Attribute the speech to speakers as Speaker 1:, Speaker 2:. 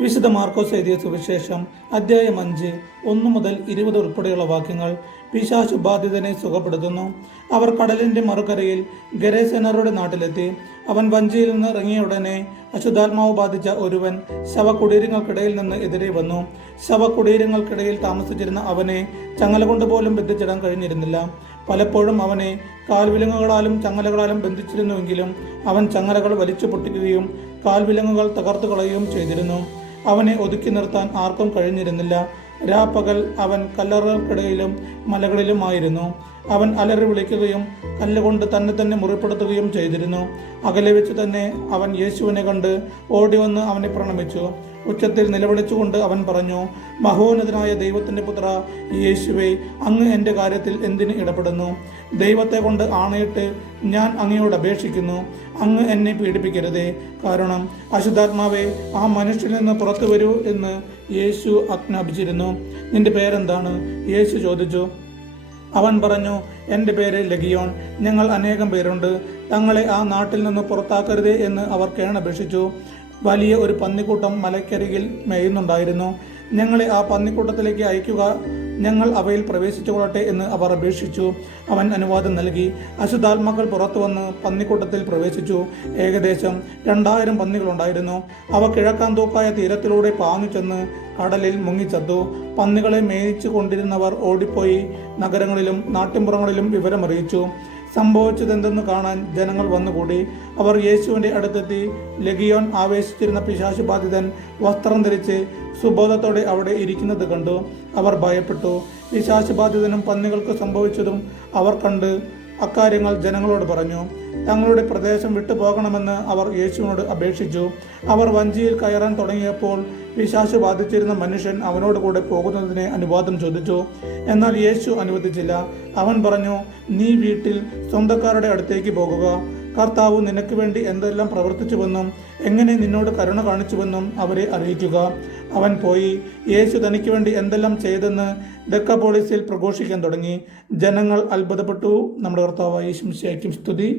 Speaker 1: വിശുദ്ധ മാർക്കോസ് എഴുതിയ സുവിശേഷം അധ്യായം അഞ്ച് ഒന്ന് മുതൽ ഇരുപത് ഉൾപ്പെടെയുള്ള വാക്യങ്ങൾ പിശാശു ബാധിതനെ സുഖപ്പെടുത്തുന്നു. അവർ കടലിന്റെ മറുകരയിൽ ഗരേസേനറുടെ നാട്ടിലെത്തി. അവൻ വഞ്ചിയിൽ നിന്ന് ഇറങ്ങിയ ഉടനെ അശുദ്ധാത്മാവ് ബാധിച്ച ഒരുവൻ ശവകുടീരങ്ങൾക്കിടയിൽ നിന്ന് എതിരെ വന്നു. ശവകുടീരങ്ങൾക്കിടയിൽ താമസിച്ചിരുന്ന അവനെ ചങ്ങല കൊണ്ടുപോലും ബന്ധിച്ചിടാൻ കഴിഞ്ഞിരുന്നില്ല. പലപ്പോഴും അവനെ കാൽവിലങ്ങുകളാലും ചങ്ങലകളാലും ബന്ധിച്ചിരുന്നുവെങ്കിലും അവൻ ചങ്ങലകൾ വലിച്ചു പൊട്ടിക്കുകയും കാൽവിലങ്ങുകൾ തകർത്തു കളയുകയും ചെയ്തിരുന്നു. അവനെ ഒതുക്കി നിർത്താൻ ആർക്കും കഴിഞ്ഞിരുന്നില്ല. രാപ്പകൽ അവൻ കല്ലറകൾക്കിടയിലും മലകളിലുമായിരുന്നു. അവൻ അലറി വിളിക്കുകയും കല്ലുകൊണ്ട് തന്നെ തന്നെ മുറിപ്പെടുത്തുകയും ചെയ്തിരുന്നു. അകലെ വെച്ച് തന്നെ അവൻ യേശുവിനെ കണ്ട് ഓടി വന്ന് അവനെ പ്രണമിച്ചു. ഉച്ചത്തിൽ നിലവിളിച്ചുകൊണ്ട് അവൻ പറഞ്ഞു മഹോന്നതനായ ദൈവത്തിന്റെ പുത്ര യേശുവെ അങ്ങ് എന്റെ കാര്യത്തിൽ എന്തിന് ഇടപെടുന്നു? ദൈവത്തെ കൊണ്ട് ആണയിട്ട് ഞാൻ അങ്ങയോട് അപേക്ഷിക്കുന്നു. അങ്ങ് എന്നെ പീഡിപ്പിക്കരുതേ. കാരണം അശുദ്ധാത്മാവെ ആ മനുഷ്യനിൽ നിന്ന് പുറത്തു വരൂ എന്ന് യേശു ആജ്ഞാപിച്ചിരുന്നു. നിന്റെ പേരെന്താണ്? യേശു ചോദിച്ചു. അവൻ പറഞ്ഞു എന്റെ പേര് ലഗിയോൺ. ഞങ്ങൾ അനേകം പേരുണ്ട്. തങ്ങളെ ആ നാട്ടിൽ നിന്ന് പുറത്താക്കരുതേ എന്ന് അവർ കേണപേക്ഷിച്ചു. വലിയ ഒരു പന്നിക്കൂട്ടം മലക്കരികിൽ മേയുന്നുണ്ടായിരുന്നു. ഞങ്ങളെ ആ പന്നിക്കൂട്ടത്തിലേക്ക് അയക്കുക ഞങ്ങൾ അവയിൽ പ്രവേശിച്ചുകൊള്ളട്ടെ എന്ന് അവർ അപേക്ഷിച്ചു. അവൻ അനുവാദം നൽകി. അശുദ്ധാത്മാക്കൾ പുറത്തു വന്ന് പന്നിക്കൂട്ടത്തിൽ പ്രവേശിച്ചു. ഏകദേശം രണ്ടായിരം പന്നികളുണ്ടായിരുന്നു. അവ കിഴക്കാൻ തൂക്കായ തീരത്തിലൂടെ പാഞ്ഞു ചെന്ന് കടലിൽ മുങ്ങിച്ചത്തു. പന്നികളെ മേയിച്ചു കൊണ്ടിരുന്നവർ ഓടിപ്പോയി. നഗരങ്ങളിലും നാട്ടിൻപുറങ്ങളിലും വിവരമറിയിച്ചു. സംഭവിച്ചതെന്തെന്ന് കാണാൻ ജനങ്ങൾ വന്നുകൂടി. അവർ യേശുവിന്റെ അടുത്തെത്തി ലഗിയോൻ ആവേശിച്ചിരുന്ന പിശാശു ബാധിതൻ വസ്ത്രം ധരിച്ച് സുബോധത്തോടെ അവിടെ ഇരിക്കുന്നത് കണ്ടു. അവർ ഭയപ്പെട്ടു. പിശാശു ബാധിതനും പന്നികൾക്ക് സംഭവിച്ചതും അവർ കണ്ട് അക്കാര്യങ്ങൾ ജനങ്ങളോട് പറഞ്ഞു. തങ്ങളുടെ പ്രദേശം വിട്ടു പോകണമെന്ന് അവർ യേശുവിനോട് അപേക്ഷിച്ചു. അവർ വഞ്ചിയിൽ കയറാൻ തുടങ്ങിയപ്പോൾ പിശാശു ബാധിച്ചിരുന്ന മനുഷ്യൻ അവനോട് കൂടെ പോകുന്നതിനെ അനുവാദം ചോദിച്ചു. എന്നാൽ യേശു അനുവദിച്ചില്ല. അവൻ പറഞ്ഞു നീ വീട്ടിൽ സ്വന്തക്കാരുടെ അടുത്തേക്ക് പോകുക. കർത്താവ് നിനക്ക് വേണ്ടി എന്തെല്ലാം പ്രവർത്തിച്ചുവെന്നും എങ്ങനെ നിന്നോട് കരുണ കാണിച്ചുവെന്നും അവരെ അറിയിക്കുക. അവൻ പോയി യേശു തനിക്ക് വേണ്ടി എന്തെല്ലാം ചെയ്തെന്ന് ഡെക്കപോളിസിൽ പ്രഘോഷിക്കാൻ തുടങ്ങി. ജനങ്ങൾ അത്ഭുതപ്പെട്ടു. നമ്മുടെ കർത്താവ് യേശും സ്തുതി.